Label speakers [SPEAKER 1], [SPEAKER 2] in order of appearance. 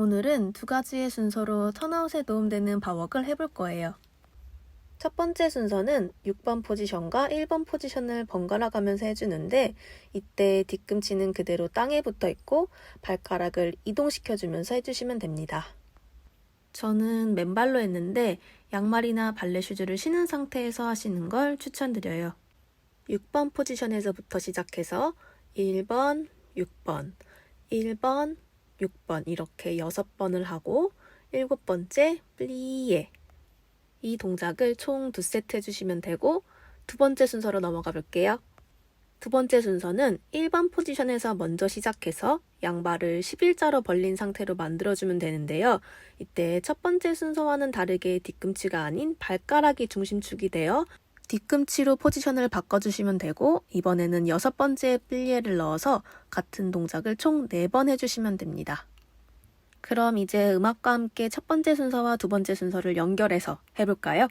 [SPEAKER 1] 오늘은 두 가지의 순서로 턴아웃에 도움되는 바워크를 해볼 거예요. 첫 번째 순서는 6번 포지션과 1번 포지션을 번갈아 가면서 해주는데 이때 뒤꿈치는 그대로 땅에 붙어 있고 발가락을 이동시켜 주면서 해주시면 됩니다. 저는 맨발로 했는데 양말이나 발레 슈즈를 신은 상태에서 하시는 걸 추천드려요. 6번 포지션에서부터 시작해서 1번, 6번, 1번, 6번 이렇게 6번을 하고 일곱 번째 플리에 이 동작을 총 두 세트 해주시면 되고 두 번째 순서로 넘어가 볼게요. 두 번째 순서는 1번 포지션에서 먼저 시작해서 양발을 11자로 벌린 상태로 만들어주면 되는데요. 이때 첫 번째 순서와는 다르게 뒤꿈치가 아닌 발가락이 중심축이 되어 뒤꿈치로 포지션을 바꿔주시면 되고 이번에는 여섯 번째 플리에를 넣어서 같은 동작을 총 4번 해주시면 됩니다. 그럼 이제 음악과 함께 첫 번째 순서와 두 번째 순서를 연결해서 해볼까요?